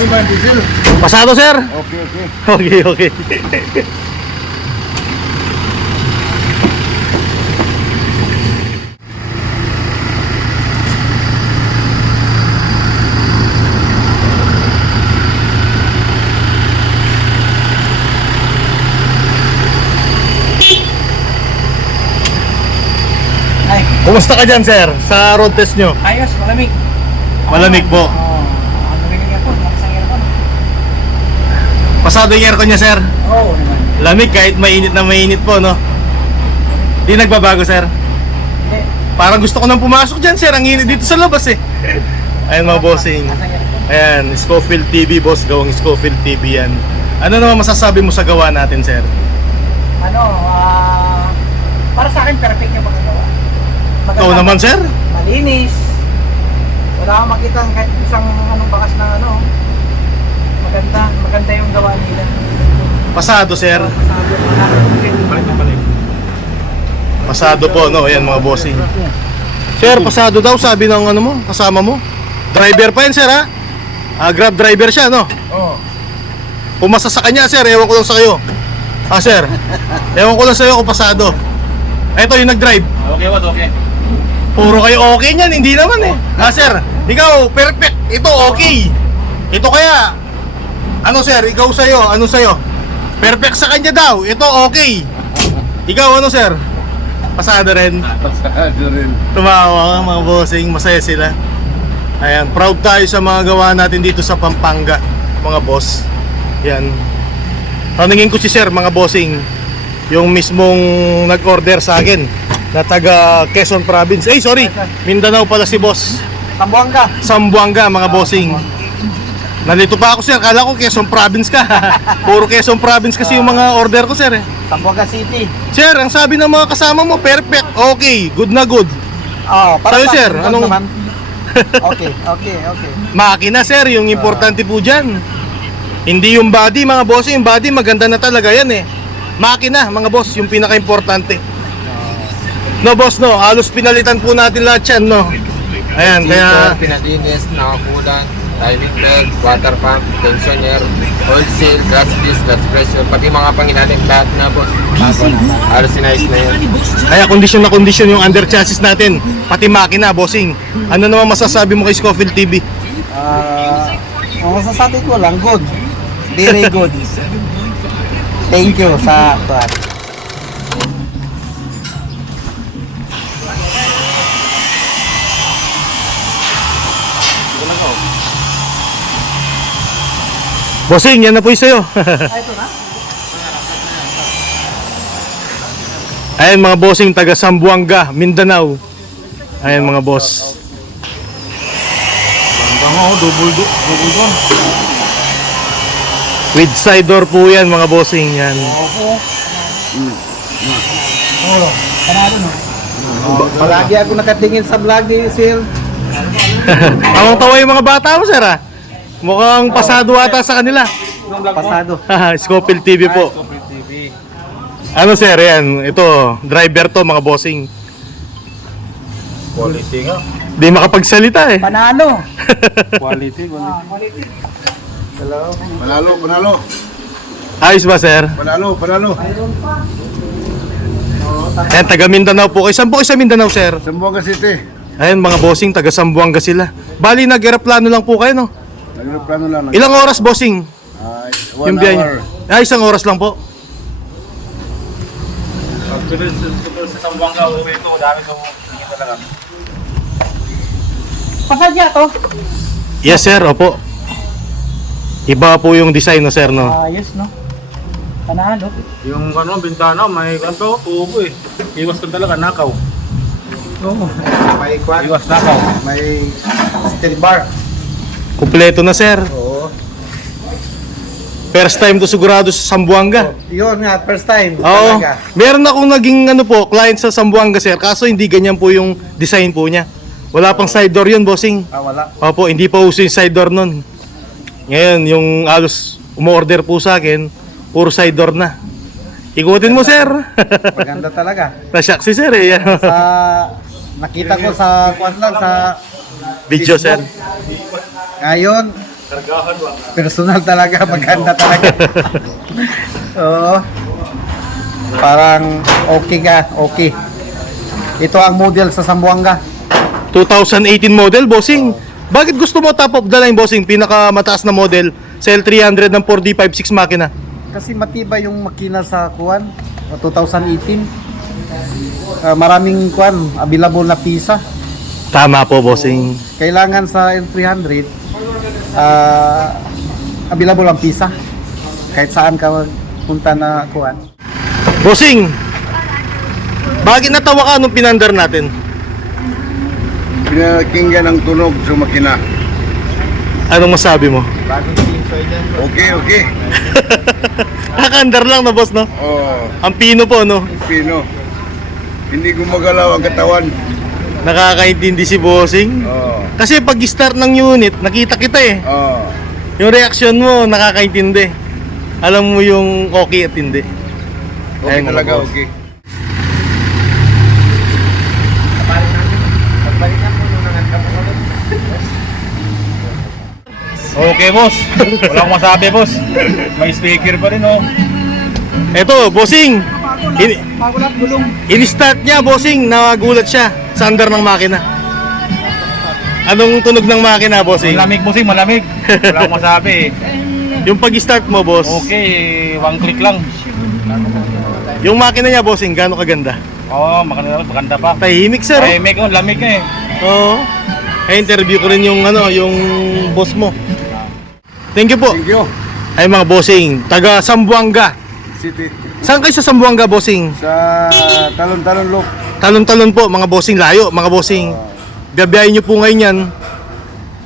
Marami ba yung diesel? Pasado, sir. Okay, okay. Okay, okay. Ay, Kumusta ka dyan, sir? Sa road test nyo? ayos, malamig. Malamig po. Ano rin ang aircon? Lakas ang aircon. Pasado yung aircon niya, sir. Oo naman. Lamig kahit mainit na mainit po, no? Di nagbabago, sir. Hindi. Parang gusto ko nang pumasok dyan, sir. Ang init dito sa labas, eh. Ayan, mga bossing. Lakas ang aircon. Ayan, Scofield TV, boss. Gawang Scofield TV yan. Ano naman masasabi mo sa gawa natin, sir? Ano, para sa akin perfect yung pagkagawa. Oo naman, sir. Malinis. Wala akong makita kahit isang anong bakas ng ano. Maganda yung gawa nila. Pasado, sir. Sabi ko na, Pasado po, no? Ayan, mga bossing. Sir, pasado daw, sabi ng ano mo, kasama mo. Driver pa yan, sir, ha? Grab driver siya, no? Oo. Pumasa sa kanya, sir. Ewan ko lang sa kayo. Sir. Ewan ko lang sa iyo kung pasado. Ito yung nag-drive. Okay, what? Okay. Puro kayo okay niyan, hindi naman eh. Sir, ikaw, perfect. Ito, okay. Ito kaya, ano sir, ikaw sa'yo, ano sa'yo? Perfect sa kanya daw, ito okay. Ikaw, ano sir? Pasado rin. Pasado rin. Tumawa ka, mga bossing, masaya sila. Ayan, proud tayo sa mga gawa natin dito sa Pampanga, mga boss. Yan. Tanungin ko si sir, mga bossing, yung mismong nag-order sa akin na taga Quezon Province. Sorry, Mindanao pala si boss. Tambuanga. Sambuanga, mga bossing. Nalito pa ako, sir. Kala ko Quezon Province ka. Puro Quezon Province kasi yung mga order ko, sir. Tambuanga City. Sir, ang sabi ng mga kasama mo, perfect, okay, good na good. Sa'yo, Sa sir, akin, anong- naman. Okay. Makina, sir, yung importante po dyan. Hindi yung body, mga boss. Yung body, maganda na talaga yan eh. Makina, mga boss, yung pinaka-importante. No, boss, no. Halos pinalitan po natin lahat yan, no. Ayan, kaya... Pinalinis, nakakulan, timing belt, water pump, tensioner, oil seal, clutch disc, clutch pressure, pati mga pangilalim lahat na boss. Halos sinayos na yun. Kaya kondisyon na kondisyon yung under chassis natin. Pati makina, bossing. Ano naman masasabi mo kay Scofield TV? Ang masasabi ko lang, good. Very good. Thank you sa tuwan. Bossing, yan na po yung sa'yo. Ito na? Ayan, mga bossing, taga Sambuanga, Mindanao. Ayan, mga boss. Double doon. With side door po yan, mga bossing. Yan. Panalo no? Palagi ako nakatingin sa vlog ni Sir. Tawang-tawa yung mga bata mo, sir, ha? Mukhang pasado ata sa kanila. Pasado. Scofield TV po. Ano, sir, yan. Ito, driver to, mga bossing. Quality nga. Di makapagsalita, eh. Panalo. Quality. Quality. Hello. Panalo. Ayos ba, sir? Panalo. Mayroon pa. Ayan, taga Mindanao po. Saan po kayo sa Mindanao, sir? Sambuanga City. Ayan, mga bossing, taga Sambuanga sila. Bali, nag-aeroplano lang po kayo, no? Nagplano lang. Ilang oras, bossing? One Yung biyahe hour. niyo? Isang oras lang po. Sa Sambuanga, uwi ko. Dami ko talaga. Pasadya to. Yes, sir, opo. Iba po yung design, no, sir, no? Ayos no. Panalo. Yung bintana, may kanto, tubo eh. Iwas ka talaga, nakaw. Oo. May kwan. Iwas nakaw. May steel bar. Kumpleto na, sir. Oo. First time to sigurado sa Sambuanga. Yun nga, first time. Oo. Talaga. Meron akong naging ano po, client sa Sambuanga, sir. Kaso hindi ganyan po yung design po niya. Wala pang side door yun, bossing. Wala. Opo, hindi pa uso yung side door nun. Ngayon, yung halos umorder po sa akin, puro side door na. Ikutin mo, sir. Maganda talaga. Nasyak si sir, eh. Yan. Sa nakita ko sa kwan lang sa Video, sir. ngayon Personal talaga, maganda talaga. Oo. Parang okay ka, okay. Ito ang model sa Zamboanga. 2018 model, bossing. Bakit gusto mo top of the line, bossing? Pinakamataas na model sa L300 ng 4D56 makina. Kasi matibay yung makina sa kuwan, 2018. Maraming kuwan, available na pisa. Tama po, bossing. Kailangan sa L300, available ang pisa. Kahit saan ka punta na kuwan. Bossing, bakit natawa ka nung pinandar natin? Pinakinggan ang tunog sa makina. Anong masabi mo? Okay. Nakandar lang na, boss, no? Oh, Ang pino po, no? Pino. Hindi gumagalaw ang katawan. Nakakaintindi si bossing. Oh, Kasi pag start ng unit, nakita kita eh. oh. Yung reaksyon mo, nakakaintindi. Alam mo yung okay at hindi. Okay Ayun, mga talaga, boss. okay. Okay, boss. Wala akong masabi, boss. May speaker pa rin, oh. Eto, bossing. In-start niya, bossing. Nagulat siya sa andar ng makina. Anong tunog ng makina, bossing? Malamig, bossing, malamig. Wala akong masabi, eh. Yung pag-start mo, boss. Okay, one click lang. Yung makina niya, bossing, gaano kaganda? Oo, maganda pa. Tahimik, sir. Ay, may lamig na eh. Oo. Interview ko rin yung yung boss mo. Thank you po. Thank you. Ay mga bossing, taga Zamboanga. City. Saan kayo sa Zamboanga, bossing? Sa Talon-Talon Loop. Talon-talon po, mga bossing, layo, mga bossing. Gabiyahin nyo po ngayon yan.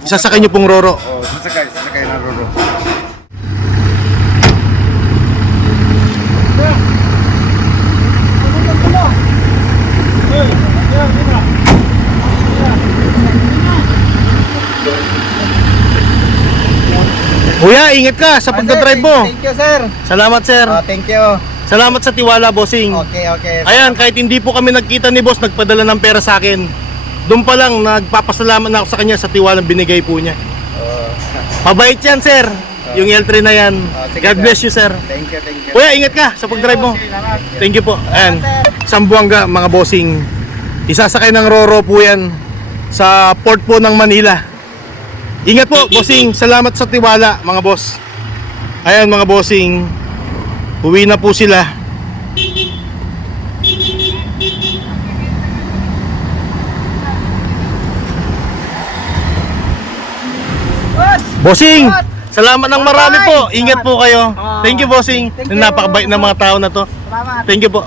Sasakay nyo pong Roro. Oh, sasakay na Roro. Kuya, ingat ka sa pagdadrive mo. Thank you, sir. Salamat, sir. Thank you. Salamat sa tiwala, bossing. Okay. Ayan, kahit hindi po kami nagkita ni boss, nagpadala ng pera sa akin. Doon pa lang, nagpapasalamat na ako sa kanya sa tiwalang binigay po niya. Mabait yan, sir. Yung L3 na yan. sige, God sir. bless you, sir. Thank you. Kuya, ingat ka sa pagdrive mo. Thank you po. Ayan, Zamboanga, mga bossing. Isasakay ng Roro po yan sa port po ng Manila. Ingat po, bossing. Salamat sa tiwala, mga boss. Ayan, mga bossing. Uwi na po sila. Bossing, salamat ng marami po. Ingat po kayo. Thank you, bossing. Napakabait ng mga tao na to. Salamat. Thank you po.